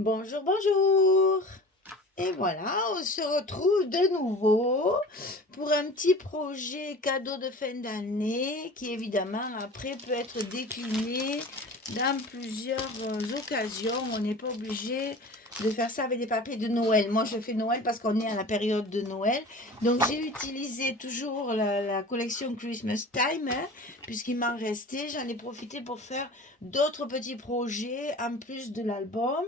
Bonjour, bonjour. Et voilà, on se retrouve de nouveau pour un petit projet cadeau de fin d'année qui évidemment après peut être décliné dans plusieurs occasions. On n'est pas obligé de faire ça avec des papiers de Noël. Moi, je fais Noël parce qu'on est à la période de Noël. Donc, j'ai utilisé toujours la collection Christmas Time, hein, puisqu'il m'en restait. J'en ai profité pour faire d'autres petits projets en plus de l'album.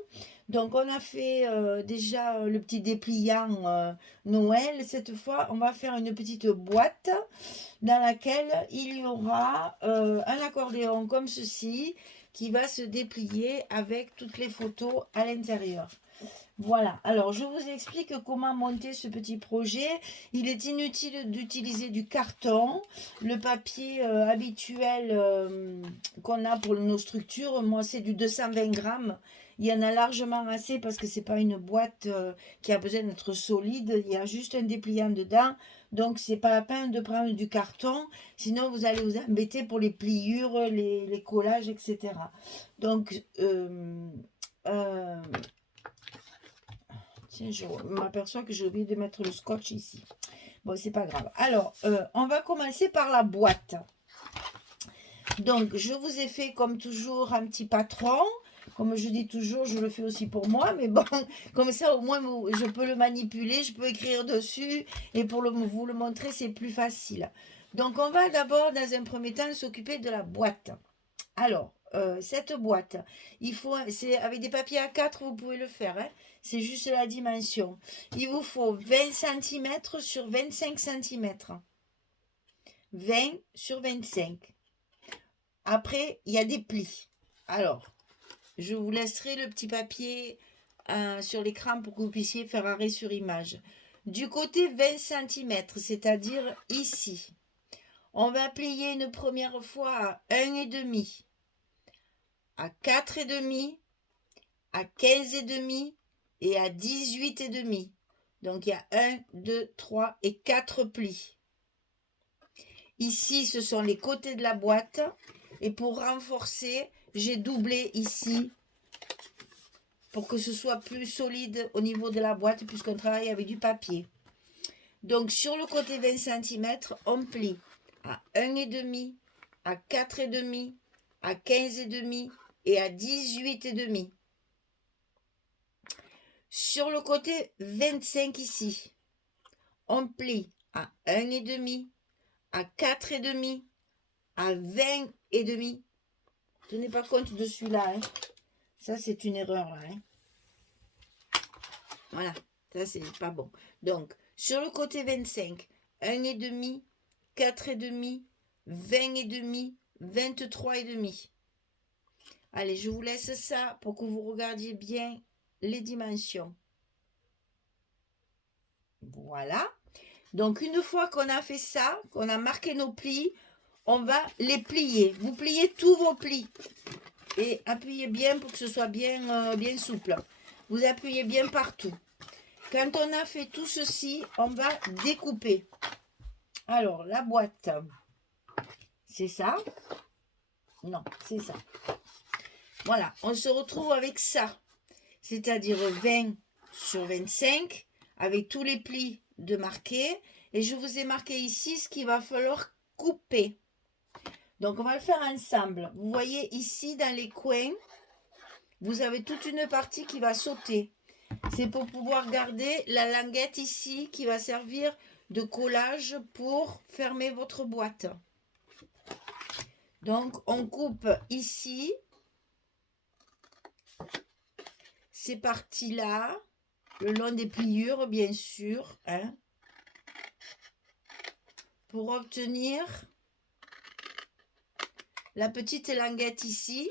Donc, on a fait déjà le petit dépliant Noël. Cette fois, on va faire une petite boîte dans laquelle il y aura un accordéon comme ceci qui va se déplier avec toutes les photos à l'intérieur. Voilà, alors je vous explique comment monter ce petit projet. Il est inutile d'utiliser du carton, le papier habituel qu'on a pour nos structures. Moi, c'est du 220 grammes. Il y en a largement assez parce que c'est pas une boîte qui a besoin d'être solide. Il y a juste un dépliant dedans. Donc, c'est pas la peine de prendre du carton. Sinon, vous allez vous embêter pour les pliures, les collages, etc. Donc, euh, tiens, je m'aperçois que j'ai oublié de mettre le scotch ici. Bon, c'est pas grave. Alors, on va commencer par la boîte. Donc, je vous ai fait comme toujours un petit patron. Comme je dis toujours, je le fais aussi pour moi. Mais bon, comme ça, au moins, je peux le manipuler, je peux écrire dessus. Et pour vous le montrer, c'est plus facile. Donc, on va d'abord, dans un premier temps, s'occuper de la boîte. Alors, cette boîte, c'est avec des papiers A4, vous pouvez le faire, hein. C'est juste la dimension. Il vous faut 20 cm sur 25 cm. 20 sur 25. Après, il y a des plis. Alors, je vous laisserai le petit papier sur l'écran pour que vous puissiez faire arrêt sur image. Du côté 20 cm, c'est-à-dire ici, on va plier une première fois à 1,5, à 4,5, à 15,5 et à 18,5. Donc il y a 1, 2, 3 et 4 plis. Ici, ce sont les côtés de la boîte. Et pour renforcer, j'ai doublé ici pour que ce soit plus solide au niveau de la boîte puisqu'on travaille avec du papier. Donc sur le côté 20 cm, on plie à 1,5, à 4,5, à 15,5 et à 18,5. Sur le côté 25 ici, on plie à 1,5, à 4,5, à 20,5. Tenez pas compte de celui-là, hein. Ça, c'est une erreur, là, hein. Voilà, ça, c'est pas bon. Donc, sur le côté 25, 1,5, 4,5, 20,5, 23,5. Allez, je vous laisse ça pour que vous regardiez bien les dimensions. Voilà. Donc, une fois qu'on a fait ça, qu'on a marqué nos plis, on va les plier. Vous pliez tous vos plis et appuyez bien pour que ce soit bien souple. Vous appuyez bien partout. Quand on a fait tout ceci, on va découper. Alors, la boîte, c'est ça? Non, c'est ça. Voilà, on se retrouve avec ça, c'est-à-dire 20 sur 25, avec tous les plis de marquer. Et je vous ai marqué ici ce qu'il va falloir couper. Donc, on va le faire ensemble. Vous voyez ici, dans les coins, vous avez toute une partie qui va sauter. C'est pour pouvoir garder la languette ici qui va servir de collage pour fermer votre boîte. Donc, on coupe ici ces parties-là, le long des pliures, bien sûr, hein, pour obtenir la petite languette ici,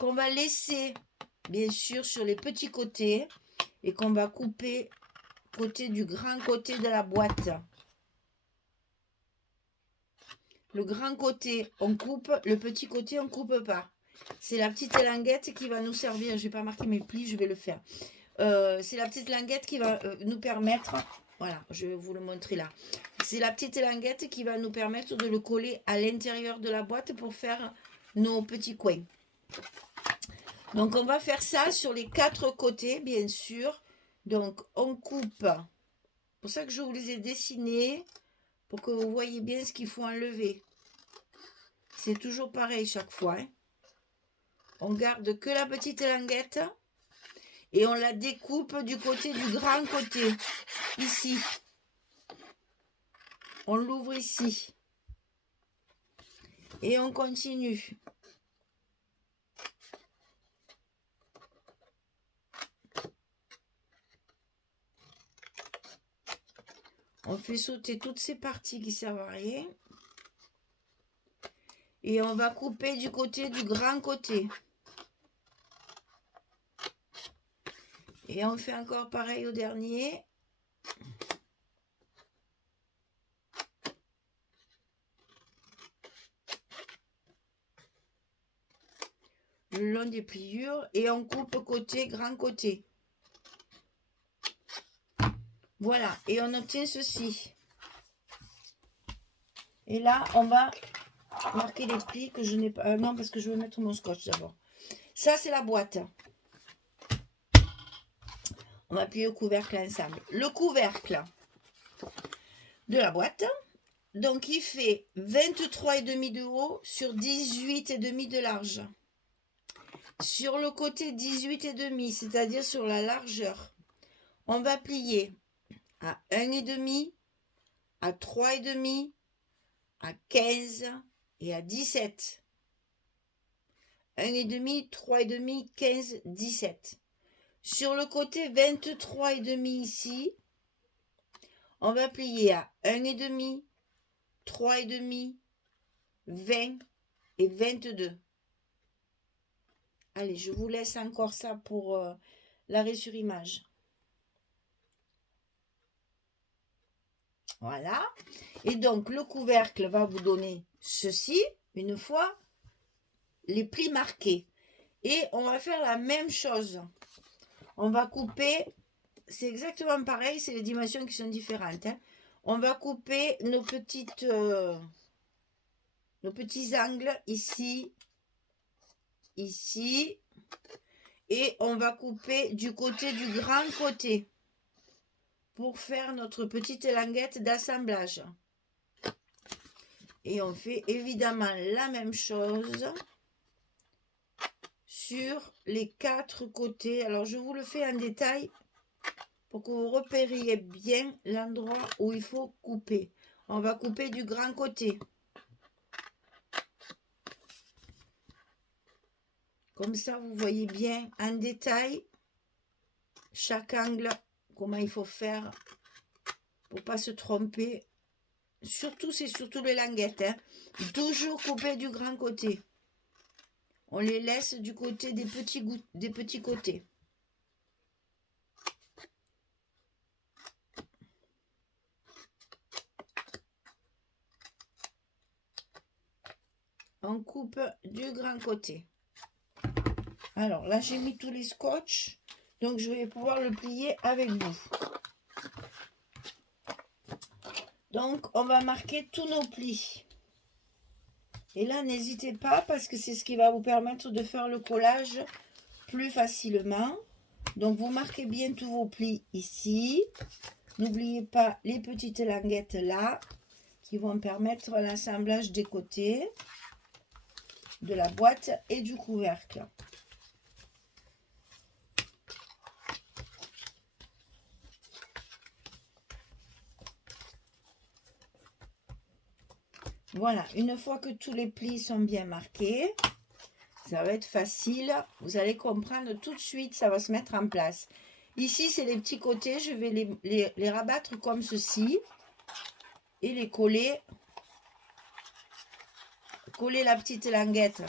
qu'on va laisser, bien sûr, sur les petits côtés et qu'on va couper côté du grand côté de la boîte. Le grand côté, on coupe, le petit côté, on coupe pas. C'est la petite languette qui va nous servir. Je ne vais pas marquer mes plis, je vais le faire. C'est la petite languette qui va nous permettre, voilà, je vais vous le montrer là. C'est la petite languette qui va nous permettre de le coller à l'intérieur de la boîte pour faire nos petits coins. Donc, on va faire ça sur les 4 côtés, bien sûr. Donc, on coupe. C'est pour ça que je vous les ai dessinés, pour que vous voyez bien ce qu'il faut enlever. C'est toujours pareil chaque fois. Hein. On garde que la petite languette et on la découpe du côté du grand côté, ici. On l'ouvre ici. Et on continue. On fait sauter toutes ces parties qui servent à rien. Et on va couper du côté du grand côté. Et on fait encore pareil au dernier. Le long des pliures. Et on coupe côté, grand côté. Voilà. Et on obtient ceci. Et là, on va marquer les plis que je n'ai pas. Non, parce que je veux mettre mon scotch d'abord. Ça, c'est la boîte. On va plier le couvercle ensemble. Le couvercle de la boîte. Donc, il fait 23,5 de haut sur 18,5 de large. Sur le côté 18,5, c'est-à-dire sur la largeur, on va plier à 1,5, à 3,5, à 15 et à 17. 1,5, 3,5, 15, 17. Sur le côté 23,5 ici, on va plier à 1,5, 3,5, 20 et 22. Allez, je vous laisse encore ça pour l'arrêt sur image. Voilà. Et donc, le couvercle va vous donner ceci, une fois les plis marqués. Et on va faire la même chose. On va couper, c'est exactement pareil, c'est les dimensions qui sont différentes. Hein. On va couper nos petits angles ici, ici. Et on va couper du côté du grand côté pour faire notre petite languette d'assemblage. Et on fait évidemment la même chose sur les 4 côtés. Alors, je vous le fais en détail pour que vous repériez bien l'endroit où il faut couper. On va couper du grand côté. Comme ça, vous voyez bien en détail chaque angle, comment il faut faire pour pas se tromper. Surtout, c'est surtout les languettes. Hein. Toujours couper du grand côté. On les laisse du côté des petits côtés. On coupe du grand côté. Alors là, j'ai mis tous les scotch. Donc, je vais pouvoir le plier avec vous. Donc, on va marquer tous nos plis. Et là, n'hésitez pas parce que c'est ce qui va vous permettre de faire le collage plus facilement. Donc, vous marquez bien tous vos plis ici. N'oubliez pas les petites languettes là qui vont permettre l'assemblage des côtés de la boîte et du couvercle. Voilà, une fois que tous les plis sont bien marqués, ça va être facile. Vous allez comprendre tout de suite, ça va se mettre en place. Ici, c'est les petits côtés. Je vais les rabattre comme ceci et les coller. Coller la petite languette.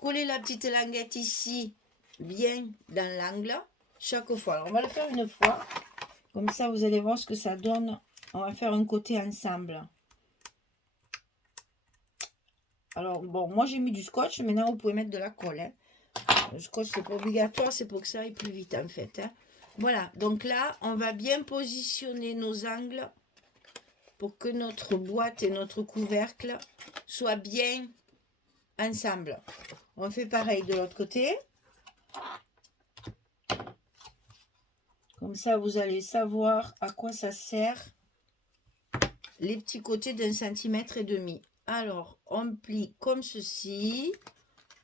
Coller la petite languette ici, bien dans l'angle, chaque fois. Alors, on va le faire une fois. Comme ça, vous allez voir ce que ça donne. On va faire un côté ensemble. Alors, bon, moi j'ai mis du scotch. Maintenant, vous pouvez mettre de la colle. Hein. Le scotch, c'est pas obligatoire. C'est pour que ça aille plus vite, en fait. Hein. Voilà. Donc là, on va bien positionner nos angles pour que notre boîte et notre couvercle soient bien ensemble. On fait pareil de l'autre côté. Comme ça, vous allez savoir à quoi ça sert les petits côtés d'1,5 cm. Alors, on plie comme ceci,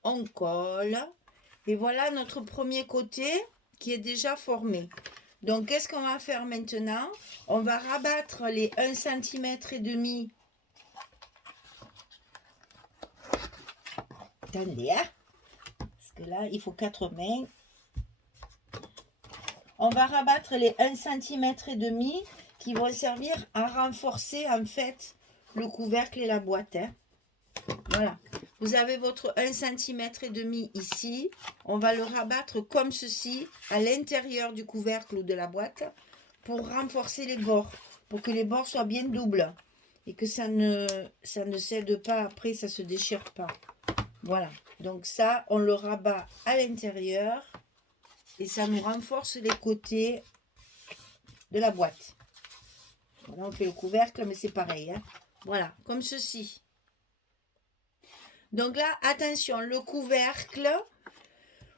on colle, et voilà notre premier côté qui est déjà formé. Donc, qu'est-ce qu'on va faire maintenant? On va rabattre les 1,5 cm. Attendez, hein? Parce que là, il faut 4 mains. On va rabattre les 1,5 cm qui vont servir à renforcer en fait le couvercle et la boîte. Hein. Voilà. Vous avez votre 1,5 cm ici. On va le rabattre comme ceci à l'intérieur du couvercle ou de la boîte pour renforcer les bords, pour que les bords soient bien doubles et que ça ne cède pas après, ça ne se déchire pas. Voilà. Donc ça, on le rabat à l'intérieur. Et ça nous renforce les côtés de la boîte. Voilà, on fait le couvercle, mais c'est pareil. Hein. Voilà, comme ceci. Donc là, attention, le couvercle,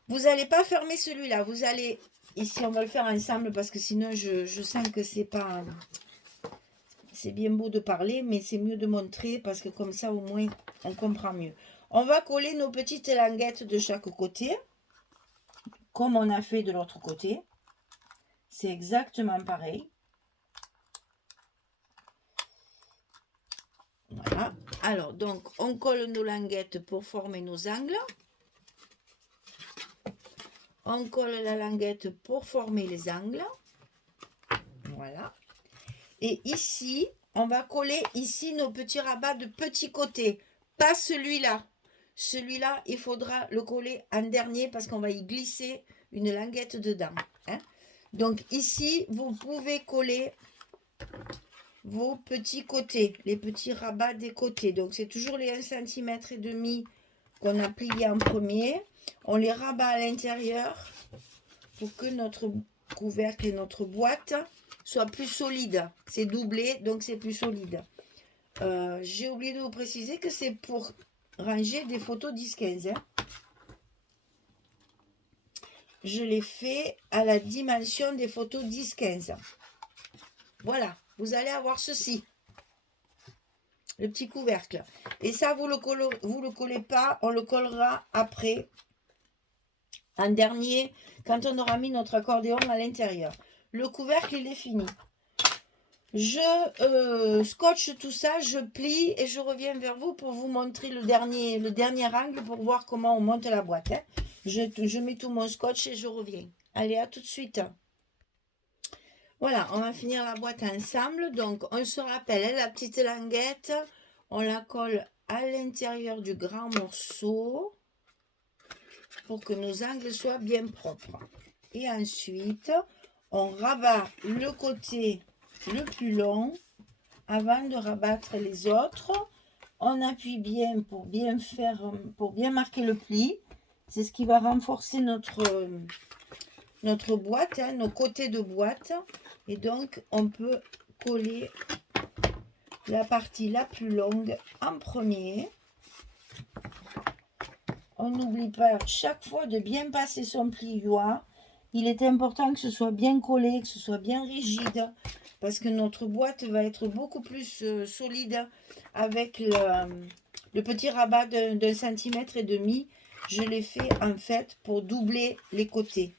vous n'allez pas fermer celui-là. Vous allez, ici on va le faire ensemble parce que sinon je sens que c'est pas... C'est bien beau de parler, mais c'est mieux de montrer parce que comme ça au moins on comprend mieux. On va coller nos petites languettes de chaque côté. Comme on a fait de l'autre côté. C'est exactement pareil. Voilà. Alors, donc, on colle nos languettes pour former nos angles. On colle la languette pour former les angles. Voilà. Et ici, on va coller ici nos petits rabats de petits côtés. Pas celui-là. Celui-là, il faudra le coller en dernier parce qu'on va y glisser une languette dedans. Hein. Donc ici, vous pouvez coller vos petits côtés, les petits rabats des côtés. Donc c'est toujours les 1,5 cm qu'on a pliés en premier. On les rabat à l'intérieur pour que notre couvercle et notre boîte soient plus solides. C'est doublé, donc c'est plus solide. J'ai oublié de vous préciser que c'est pour ranger des photos 10-15. Hein. Je l'ai fait à la dimension des photos 10-15. Voilà, vous allez avoir ceci. Le petit couvercle. Et ça, vous le collez pas, on le collera après. En dernier, quand on aura mis notre accordéon à l'intérieur. Le couvercle, il est fini. Je scotche tout ça, je plie et je reviens vers vous pour vous montrer le dernier angle pour voir comment on monte la boîte. Hein. Je mets tout mon scotch et je reviens. Allez, à tout de suite. Voilà, on va finir la boîte ensemble. Donc, on se rappelle, la petite languette, on la colle à l'intérieur du grand morceau pour que nos angles soient bien propres. Et ensuite, on rabat le côté le plus long avant de rabattre les autres. On appuie bien pour bien marquer le pli. C'est ce qui va renforcer notre boîte, hein, nos côtés de boîte. Et donc, on peut coller la partie la plus longue en premier. On n'oublie pas chaque fois de bien passer son pliant. Il est important que ce soit bien collé, que ce soit bien rigide, parce que notre boîte va être beaucoup plus solide avec le petit rabat d'1,5 cm. Je l'ai fait en fait pour doubler les côtés.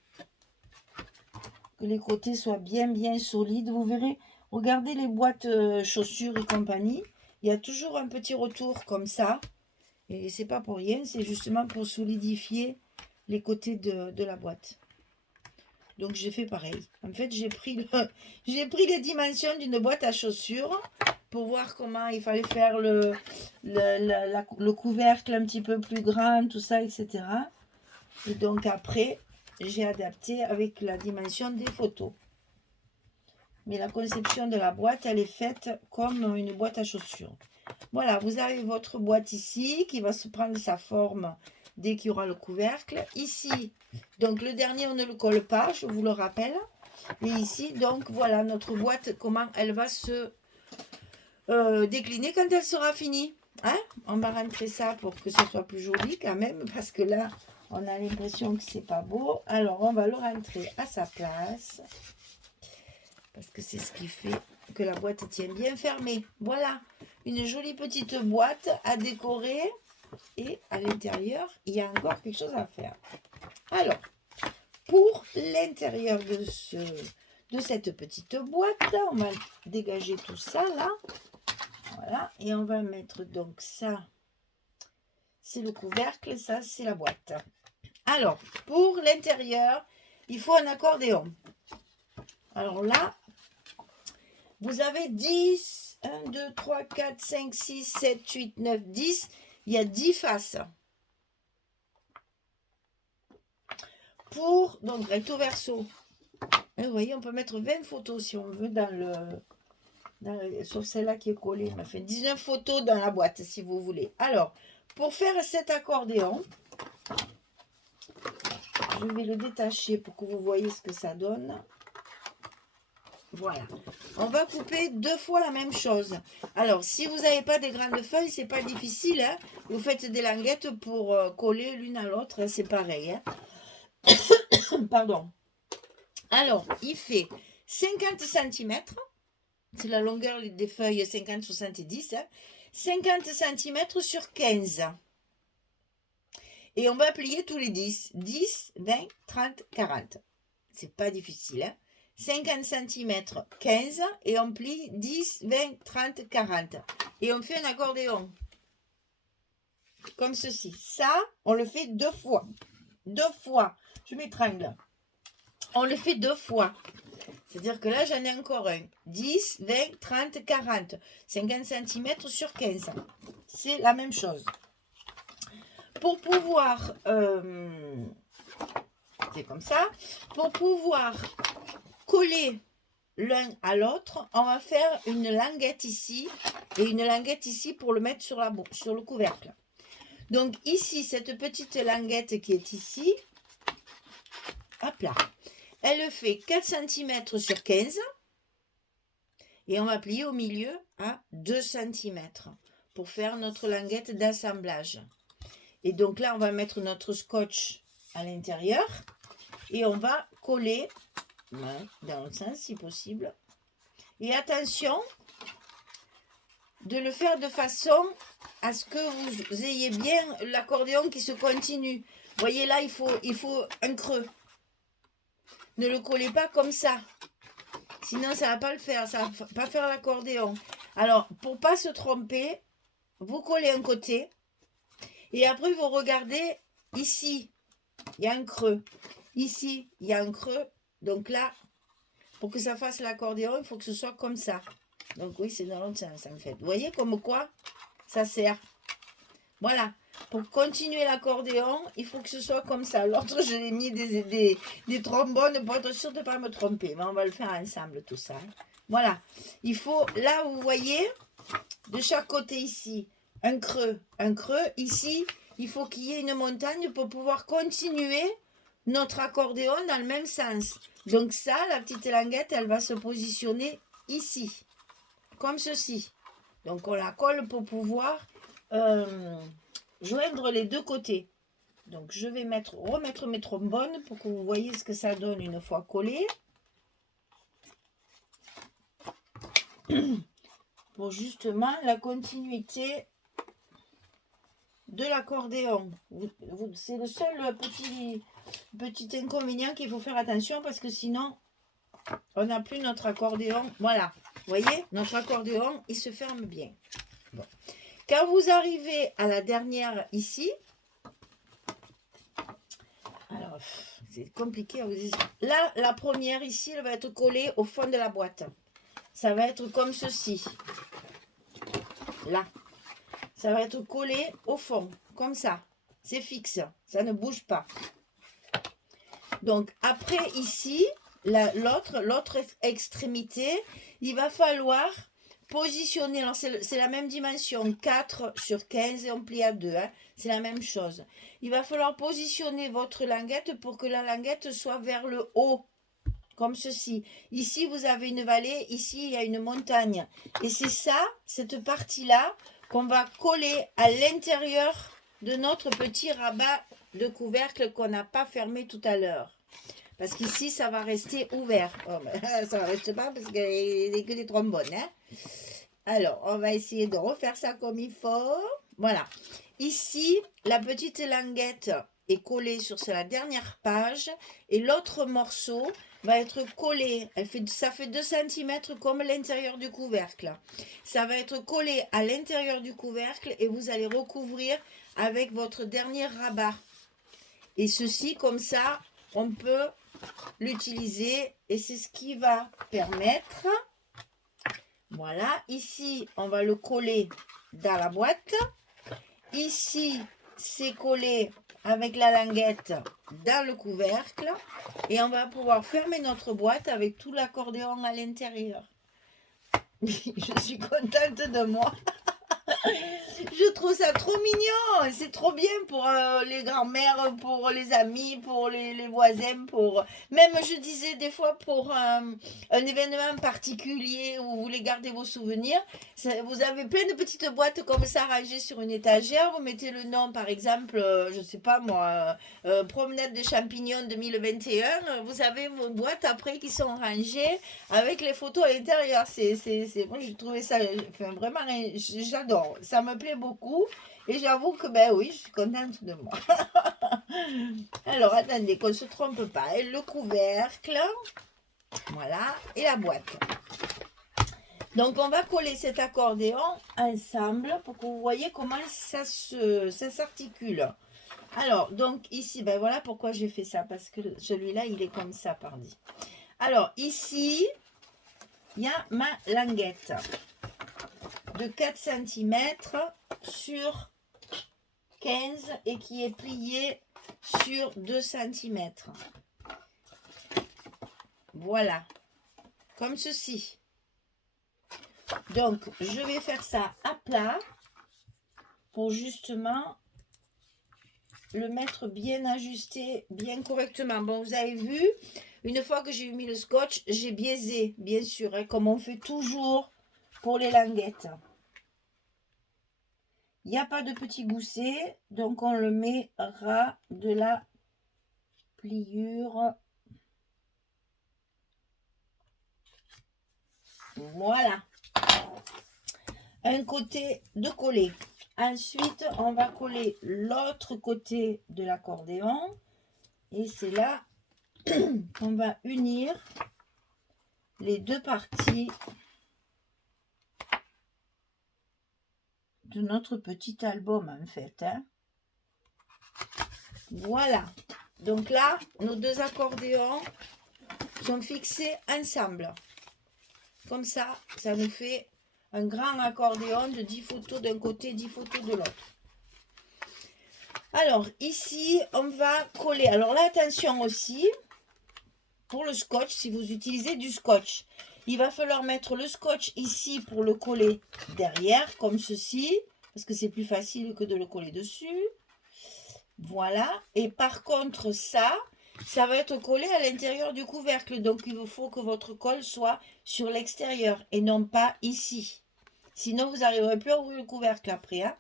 Que les côtés soient bien solides. Vous verrez, regardez les boîtes chaussures et compagnie. Il y a toujours un petit retour comme ça. Et c'est pas pour rien, c'est justement pour solidifier les côtés de la boîte. Donc j'ai fait pareil. En fait, j'ai pris les dimensions d'une boîte à chaussures pour voir comment il fallait faire le couvercle un petit peu plus grand, tout ça, etc. Et donc après, j'ai adapté avec la dimension des photos. Mais la conception de la boîte, elle est faite comme une boîte à chaussures. Voilà, vous avez votre boîte ici qui va se prendre sa forme dès qu'il y aura le couvercle. Ici, donc le dernier, on ne le colle pas, je vous le rappelle. Et ici, donc voilà notre boîte, comment elle va se décliner quand elle sera finie. Hein? On va rentrer ça pour que ce soit plus joli quand même, parce que là, On a l'impression que c'est pas beau. Alors, on va le rentrer à sa place. Parce que c'est ce qui fait que la boîte tient bien fermée. Voilà, une jolie petite boîte à décorer. Et à l'intérieur, il y a encore quelque chose à faire. Alors, pour l'intérieur de cette petite boîte, on va dégager tout ça là. Voilà, et on va mettre donc ça, c'est le couvercle, ça c'est la boîte. Alors, pour l'intérieur, il faut un accordéon. Alors là, vous avez 10, 1, 2, 3, 4, 5, 6, 7, 8, 9, 10. Il y a 10 faces. Pour, donc, recto verso. Et vous voyez, on peut mettre 20 photos si on veut sur celle-là qui est collée. On a fait 19 photos dans la boîte si vous voulez. Alors, pour faire cet accordéon, je vais le détacher pour que vous voyez ce que ça donne. Voilà. On va couper 2 fois la même chose. Alors, si vous n'avez pas des grandes feuilles, c'est pas difficile. Hein. Vous faites des languettes pour coller l'une à l'autre. C'est pareil. Hein. Pardon. Alors, il fait 50 cm. C'est la longueur des feuilles 50-70. Hein. 50 cm sur 15. Et on va plier tous les 10. 10, 20, 30, 40. C'est pas difficile. Hein. 50 cm, 15. Et on plie 10, 20, 30, 40. Et on fait un accordéon. Comme ceci. Ça, on le fait 2 fois. 2 fois. Je m'étrangle. On le fait 2 fois. C'est-à-dire que là, j'en ai encore un. 10, 20, 30, 40. 50 cm sur 15. C'est la même chose. Pour pouvoir... c'est comme ça. Pour pouvoir coller l'un à l'autre, on va faire une languette ici et une languette ici pour le mettre sur le couvercle. Donc ici, cette petite languette qui est ici, hop là, elle fait 4 cm sur 15 et on va plier au milieu à 2 cm pour faire notre languette d'assemblage. Et donc là, on va mettre notre scotch à l'intérieur et on va coller dans l'autre sens si possible. Et attention de le faire de façon à ce que vous ayez bien l'accordéon qui se continue. Vous voyez là, il faut un creux. Ne le collez pas comme ça. Sinon, ça ne va pas le faire. Ça ne va pas faire l'accordéon. Alors, pour ne pas se tromper, vous collez un côté. Et après, vous regardez ici. Il y a un creux. Ici, il y a un creux. Donc là, pour que ça fasse l'accordéon, il faut que ce soit comme ça. Donc oui, c'est dans l'autre sens en fait. Vous voyez comme quoi ça sert. Voilà. Pour continuer l'accordéon, il faut que ce soit comme ça. L'autre, je l'ai mis des trombones pour être sûr de ne pas me tromper. Mais on va le faire ensemble tout ça. Voilà. Il faut, là, vous voyez, de chaque côté ici, un creux. Un creux. Ici, il faut qu'il y ait une montagne pour pouvoir continuer notre accordéon dans le même sens. Donc ça, la petite languette, elle va se positionner ici. Comme ceci. Donc on la colle pour pouvoir joindre les deux côtés. Donc je vais remettre mes trombones pour que vous voyez ce que ça donne une fois collé. Pour justement la continuité de l'accordéon. C'est le seul petit inconvénient qu'il faut faire attention parce que sinon on n'a plus notre accordéon. Voilà, vous voyez, notre accordéon il se ferme bien. Bon. Quand vous arrivez à la dernière ici, alors c'est compliqué à vous dire. Là, la première ici, elle va être collée au fond de la boîte. Ça va être comme ceci. Là. Ça va être collé au fond, comme ça. C'est fixe, ça ne bouge pas. Donc, après ici, l'autre extrémité, il va falloir positionner. Alors, c'est la même dimension, 4 sur 15 et on plie à 2. Hein, c'est la même chose. Il va falloir positionner votre languette pour que la languette soit vers le haut. Comme ceci. Ici, vous avez une vallée. Ici, il y a une montagne. Et c'est ça, cette partie-là, qu'on va coller à l'intérieur de notre petit rabat de couvercle qu'on n'a pas fermé tout à l'heure. Parce qu'ici, ça va rester ouvert. Oh, ben, ça ne reste pas parce qu'il n'y a que des trombones. Hein. Alors, on va essayer de refaire ça comme il faut. Voilà. Ici, la petite languette est collée sur la dernière page et l'autre morceau va être collé. Ça fait 2 cm comme l'intérieur du couvercle. Ça va être collé à l'intérieur du couvercle et vous allez recouvrir avec votre dernier rabat. Et ceci, comme ça, on peut l'utiliser et c'est ce qui va permettre... Voilà, ici, on va le coller dans la boîte. Ici, c'est collé avec la languette dans le couvercle. Et on va pouvoir fermer notre boîte avec tout l'accordéon à l'intérieur. Je suis contente de moi. Je trouve ça trop mignon. C'est trop bien pour les grands-mères, pour les amis, pour les voisins, pour... Même, je disais, des fois, pour un événement particulier où vous voulez garder vos souvenirs. Vous avez plein de petites boîtes comme ça rangées sur une étagère. Vous mettez le nom, par exemple, je sais pas moi, promenade de champignons 2021. Vous avez vos boîtes après qui sont rangées avec les photos à l'intérieur. Moi, j'ai trouvé ça vraiment... J'adore. Ça me plaît beaucoup. Et j'avoue que, ben oui, je suis contente de moi. Alors, attendez, qu'on ne se trompe pas. Le couvercle. Voilà. Et la boîte. Donc, on va coller cet accordéon ensemble pour que vous voyez comment ça s'articule. Alors, donc, ici, ben voilà pourquoi j'ai fait ça. Parce que celui-là, il est comme ça, pardi. Alors, ici, il y a ma languette de 4 cm sur 15 et qui est pliée sur 2 cm. Voilà, comme ceci. Donc, je vais faire ça à plat pour justement le mettre bien ajusté, bien correctement. Bon, vous avez vu, une fois que j'ai mis le scotch, j'ai biaisé, bien sûr, hein, comme on fait toujours pour les languettes. Il n'y a pas de petit gousset, donc on le mettra de la pliure. Voilà. Un côté de coller. Ensuite, on va coller l'autre côté de l'accordéon. Et c'est là qu'on va unir les deux parties de notre petit album, en fait. Hein. Voilà. Donc là, nos deux accordéons sont fixés ensemble. Comme ça, ça nous fait un grand accordéon de 10 photos d'un côté, 10 photos de l'autre. Alors, ici, on va coller. Alors là, attention aussi, pour le scotch, si vous utilisez du scotch, il va falloir mettre le scotch ici pour le coller derrière, comme ceci, parce que c'est plus facile que de le coller dessus. Voilà. Et par contre, ça va être collé à l'intérieur du couvercle. Donc, il faut que votre colle soit sur l'extérieur et non pas ici. Sinon, vous n'arriverez plus à ouvrir le couvercle après. Hein.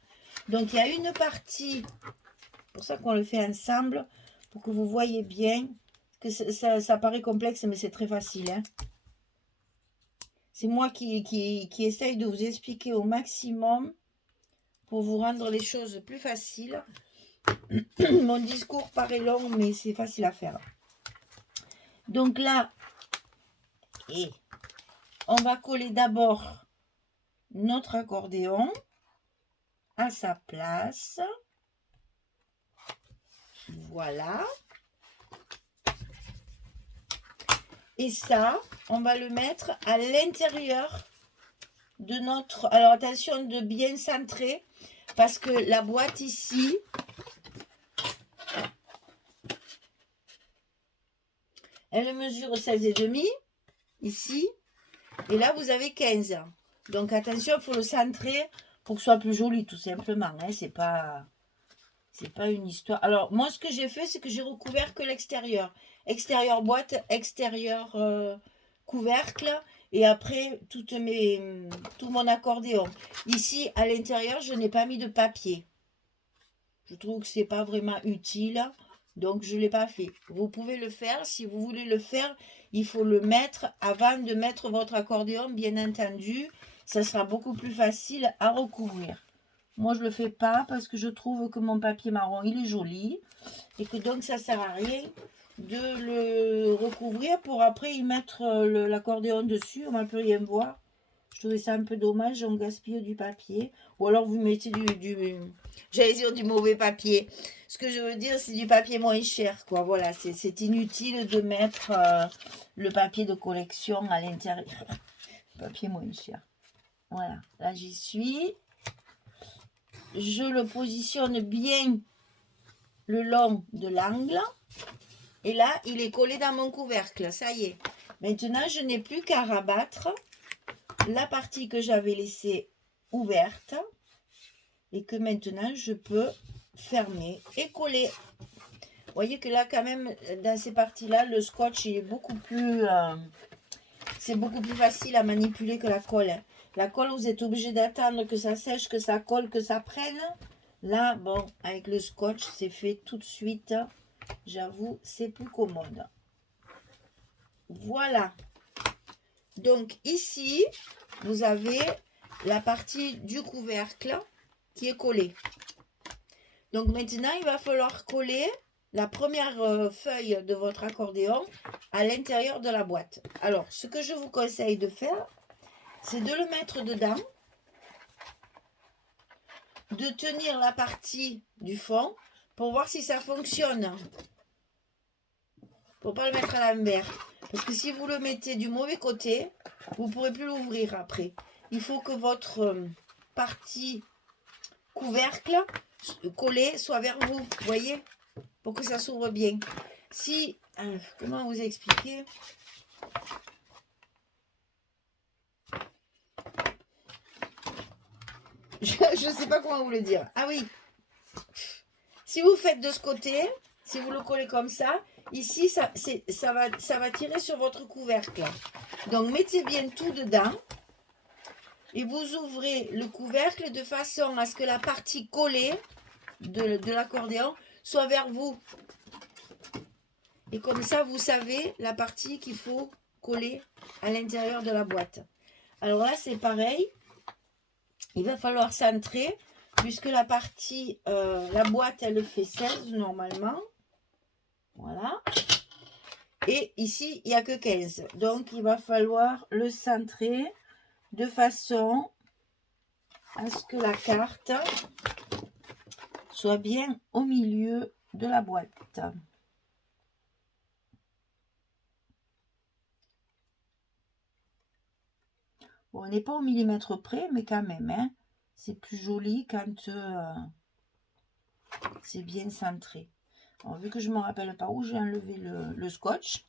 Donc, il y a une partie, pour ça qu'on le fait ensemble, pour que vous voyez bien, que ça paraît complexe, mais c'est très facile. Hein. C'est moi qui essaye de vous expliquer au maximum pour vous rendre les choses plus faciles. Mon discours paraît long, mais c'est facile à faire. Donc là, on va coller d'abord notre accordéon à sa place. Voilà. Et ça, on va le mettre à l'intérieur de notre... Alors attention de bien centrer, parce que la boîte ici, elle mesure 16,5 ici. Et là, vous avez 15. Donc attention, il faut le centrer pour que ce soit plus joli, tout simplement. Hein. C'est pas une histoire. Alors, moi, ce que j'ai fait, c'est que j'ai recouvert que l'extérieur. Extérieur boîte, extérieur couvercle. Et après, tout mon accordéon. Ici, à l'intérieur, je n'ai pas mis de papier. Je trouve que c'est pas vraiment utile. Donc, je ne l'ai pas fait. Vous pouvez le faire. Si vous voulez le faire, il faut le mettre avant de mettre votre accordéon, bien entendu. Ça sera beaucoup plus facile à recouvrir. Moi, je ne le fais pas parce que je trouve que mon papier marron, il est joli. Et que donc, ça ne sert à rien de le recouvrir pour après y mettre l'accordéon dessus. On ne peut rien voir. Je trouvais ça un peu dommage, on gaspille du papier. Ou alors vous mettez j'allais dire du mauvais papier. Ce que je veux dire, c'est du papier moins cher, quoi. Voilà, c'est inutile de mettre le papier de collection à l'intérieur. Papier moins cher. Voilà, là j'y suis. Je le positionne bien le long de l'angle. Et là, il est collé dans mon couvercle, ça y est. Maintenant, je n'ai plus qu'à rabattre la partie que j'avais laissée ouverte et que maintenant je peux fermer et coller. Vous voyez que là quand même dans ces parties là le scotch est beaucoup plus c'est beaucoup plus facile à manipuler que la colle. La colle, vous êtes obligé d'attendre que ça sèche, que ça colle, que ça prenne. Là bon, avec le scotch c'est fait tout de suite. J'avoue, c'est plus commode. Voilà. Donc ici, vous avez la partie du couvercle qui est collée. Donc maintenant, il va falloir coller la première feuille de votre accordéon à l'intérieur de la boîte. Alors, ce que je vous conseille de faire, c'est de le mettre dedans, de tenir la partie du fond pour voir si ça fonctionne. Faut pas le mettre à l'envers. Parce que si vous le mettez du mauvais côté, vous ne pourrez plus l'ouvrir après. Il faut que votre partie couvercle collée soit vers vous, vous voyez, pour que ça s'ouvre bien. Si, comment vous expliquer? Je ne sais pas comment vous le dire. Ah oui. Si vous faites de ce côté, si vous le collez comme ça, ici, ça va tirer sur votre couvercle. Donc, mettez bien tout dedans. Et vous ouvrez le couvercle de façon à ce que la partie collée de l'accordéon soit vers vous. Et comme ça, vous savez la partie qu'il faut coller à l'intérieur de la boîte. Alors là, c'est pareil. Il va falloir centrer, puisque la partie, la boîte, elle fait 16 normalement. Voilà. Et ici, il n'y a que 15. Donc, il va falloir le centrer de façon à ce que la carte soit bien au milieu de la boîte. Bon, on n'est pas au millimètre près, mais quand même, hein, c'est plus joli quand c'est bien centré. Bon, vu que je ne me rappelle pas où j'ai enlevé le scotch.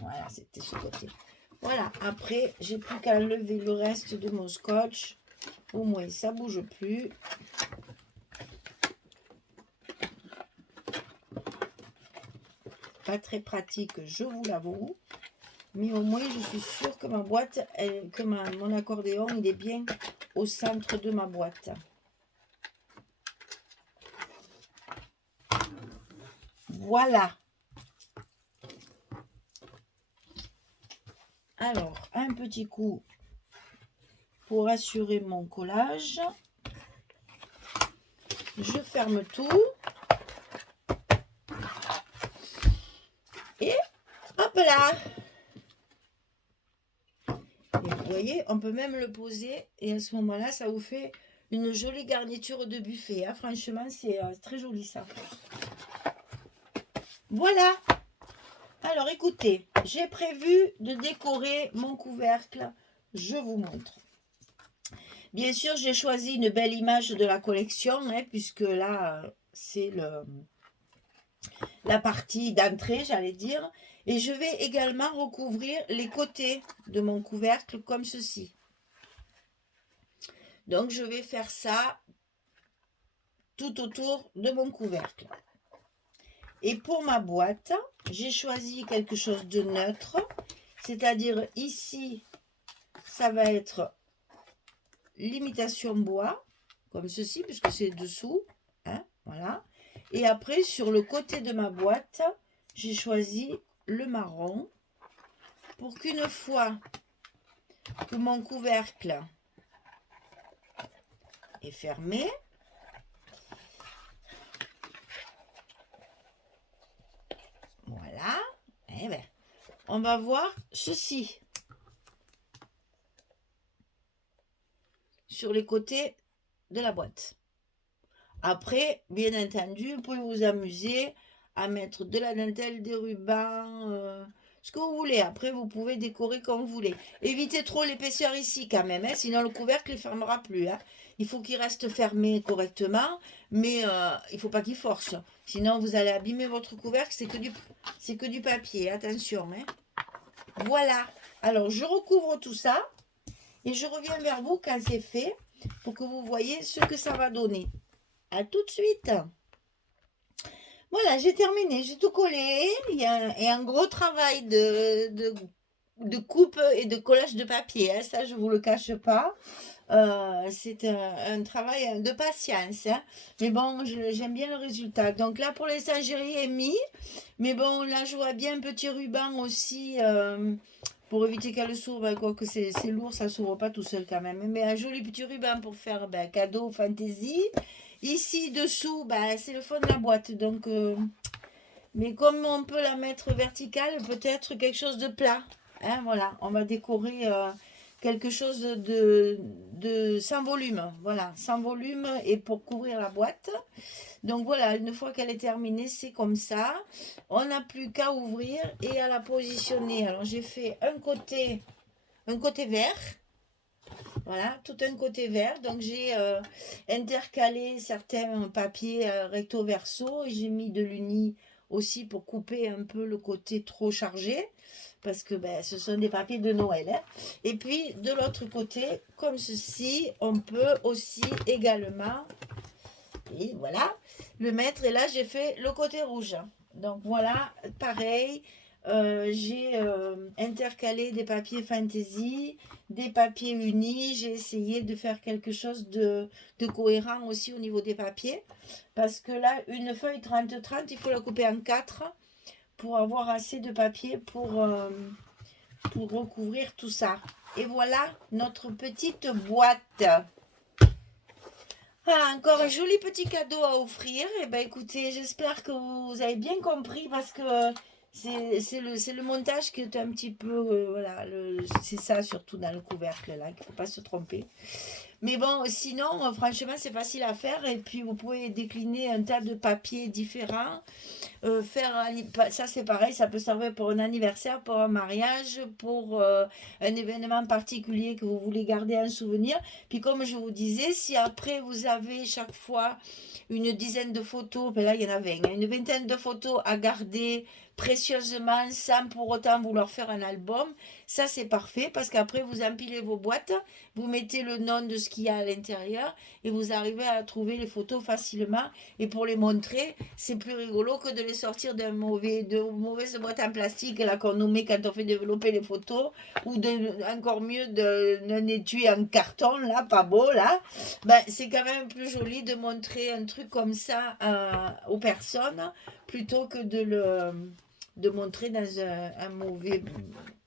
Voilà, c'était ce côté. Voilà, après, j'ai plus qu'à enlever le reste de mon scotch. Au moins, ça ne bouge plus. Pas très pratique, je vous l'avoue. Mais au moins, je suis sûre que ma boîte, que mon accordéon, il est bien au centre de ma boîte. Voilà. Alors, un petit coup pour assurer mon collage. Je ferme tout. Et hop là. Et vous voyez, on peut même le poser. Et à ce moment-là, ça vous fait une jolie garniture de buffet. Hein. Franchement, c'est très joli ça. Voilà. Alors, écoutez, j'ai prévu de décorer mon couvercle. Je vous montre. Bien sûr, j'ai choisi une belle image de la collection, hein, puisque là, c'est la partie d'entrée, j'allais dire. Et je vais également recouvrir les côtés de mon couvercle comme ceci. Donc, je vais faire ça tout autour de mon couvercle. Et pour ma boîte, j'ai choisi quelque chose de neutre. C'est-à-dire ici, ça va être l'imitation bois, comme ceci, puisque c'est dessous. Hein, voilà. Et après, sur le côté de ma boîte, j'ai choisi le marron pour qu'une fois que mon couvercle est fermé, voilà, eh ben, on va voir ceci sur les côtés de la boîte. Après, bien entendu, vous pouvez vous amuser à mettre de la dentelle, des rubans, ce que vous voulez. Après, vous pouvez décorer comme vous voulez. Évitez trop l'épaisseur ici quand même, hein, sinon le couvercle ne fermera plus. Hein. Il faut qu'il reste fermé correctement, mais il ne faut pas qu'il force. Sinon, vous allez abîmer votre couvercle, c'est que du papier, attention. Hein. Voilà. Alors, je recouvre tout ça et je reviens vers vous quand c'est fait pour que vous voyez ce que ça va donner. À tout de suite. Voilà, j'ai terminé, j'ai tout collé. Il y a un gros travail de coupe et de collage de papier. Hein, ça, je ne vous le cache pas. C'est un travail de patience. Hein. Mais bon, j'aime bien le résultat. Donc là, pour l'instant, j'ai rien mis. Mais bon, là, je vois bien un petit ruban aussi. Pour éviter qu'elle s'ouvre, quoique c'est lourd, ça ne s'ouvre pas tout seul quand même. Mais un joli petit ruban pour faire cadeau fantaisie. Ici, dessous, c'est le fond de la boîte. Donc, mais comme on peut la mettre verticale, peut-être quelque chose de plat. Hein, voilà, on va décorer quelque chose de sans volume. Voilà, sans volume et pour couvrir la boîte. Donc voilà, une fois qu'elle est terminée, c'est comme ça. On n'a plus qu'à ouvrir et à la positionner. Alors, j'ai fait un côté vert. Voilà, tout un côté vert. Donc, j'ai intercalé certains papiers recto verso et j'ai mis de l'uni aussi pour couper un peu le côté trop chargé parce que ce sont des papiers de Noël. Hein. Et puis, de l'autre côté, comme ceci, on peut aussi également, et voilà, le mettre. Et là, j'ai fait le côté rouge. Donc, voilà, pareil. J'ai intercalé des papiers fantaisie, des papiers unis. J'ai essayé de faire quelque chose de cohérent aussi au niveau des papiers. Parce que là, une feuille 30-30, il faut la couper en 4 pour avoir assez de papier pour recouvrir tout ça. Et voilà notre petite boîte. Voilà, encore un joli petit cadeau à offrir. Et écoutez, j'espère que vous avez bien compris parce que c'est le montage qui est un petit peu, voilà, c'est ça surtout dans le couvercle là, qu'il ne faut pas se tromper. Mais bon, sinon, franchement, c'est facile à faire. Et puis, vous pouvez décliner un tas de papiers différents. Ça, c'est pareil, ça peut servir pour un anniversaire, pour un mariage, pour un événement particulier que vous voulez garder un souvenir. Puis, comme je vous disais, si après, vous avez chaque fois une dizaine de photos, là, il y en a 20, une vingtaine de photos à garder précieusement sans pour autant vouloir faire un album, ça c'est parfait parce qu'après vous empilez vos boîtes, vous mettez le nom de ce qu'il y a à l'intérieur et vous arrivez à trouver les photos facilement et pour les montrer, c'est plus rigolo que de les sortir de mauvaises boîtes en plastique là qu'on nous met quand on fait développer les photos ou encore mieux d'un étui en carton là, pas beau là. C'est quand même plus joli de montrer un truc comme ça aux personnes plutôt que de montrer dans un mauvais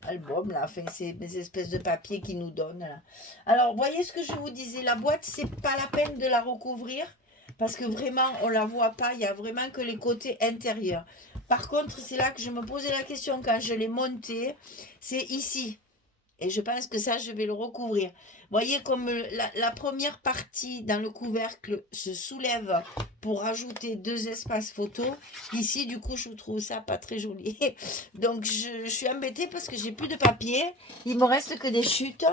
album là, enfin c'est des espèces de papier qui nous donnent là. Alors voyez ce que je vous disais, la boîte c'est pas la peine de la recouvrir parce que vraiment on la voit pas, il y a vraiment que les côtés intérieurs. Par contre c'est là que je me posais la question quand je l'ai monté, c'est ici. Et je pense que ça, je vais le recouvrir. Voyez comme la première partie dans le couvercle se soulève pour rajouter 2 espaces photo. Ici, du coup, je trouve ça pas très joli. Donc, je suis embêtée parce que j'ai plus de papier. Il me reste que des chutes.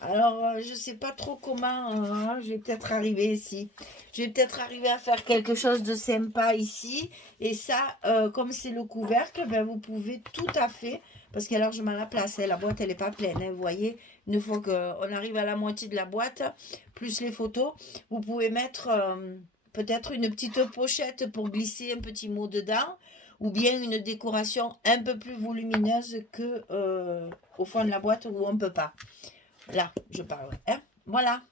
Alors, je ne sais pas trop comment. Je vais peut-être arriver ici. Je vais peut-être arriver à faire quelque chose de sympa ici. Et ça, comme c'est le couvercle, vous pouvez tout à fait... Parce qu'il y a largement la place. Hein, la boîte, elle n'est pas pleine. Hein, vous voyez, une fois qu'on arrive à la moitié de la boîte, plus les photos, vous pouvez mettre peut-être une petite pochette pour glisser un petit mot dedans. ou bien une décoration un peu plus volumineuse que au fond de la boîte où on ne peut pas. Là, je parle. Hein, voilà.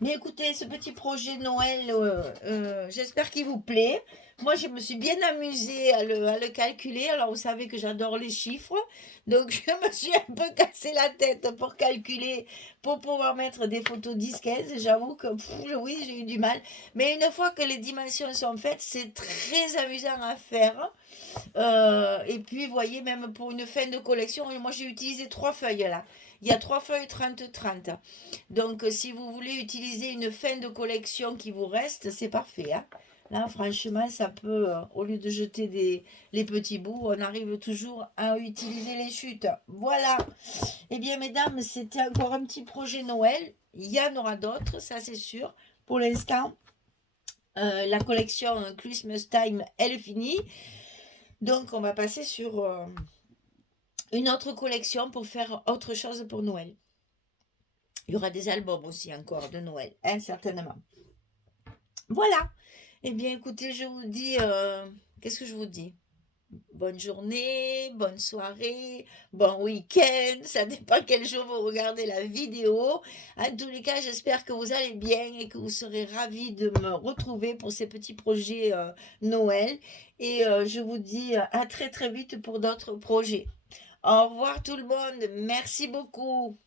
Mais écoutez, ce petit projet Noël, j'espère qu'il vous plaît. Moi, je me suis bien amusée à le calculer. Alors, vous savez que j'adore les chiffres. Donc, je me suis un peu cassé la tête pour calculer, pour pouvoir mettre des photos 10-15. J'avoue que, oui, j'ai eu du mal. Mais une fois que les dimensions sont faites, c'est très amusant à faire. Et puis, vous voyez, même pour une fin de collection, moi, j'ai utilisé 3 feuilles là. Il y a 3 feuilles 30-30. Donc, si vous voulez utiliser une fin de collection qui vous reste, c'est parfait, hein. Là, franchement, ça peut, au lieu de jeter les petits bouts, on arrive toujours à utiliser les chutes. Voilà. Eh bien, mesdames, c'était encore un petit projet Noël. Il y en aura d'autres, ça c'est sûr. Pour l'instant, la collection Christmas Time, elle est finie. Donc, on va passer sur une autre collection pour faire autre chose pour Noël. Il y aura des albums aussi encore de Noël, hein, certainement. Voilà. Eh bien, écoutez, je vous dis, qu'est-ce que je vous dis? Bonne journée, bonne soirée, bon week-end, ça dépend quel jour vous regardez la vidéo. En tous les cas, j'espère que vous allez bien et que vous serez ravis de me retrouver pour ces petits projets Noël. Et je vous dis à très très vite pour d'autres projets. Au revoir tout le monde, merci beaucoup.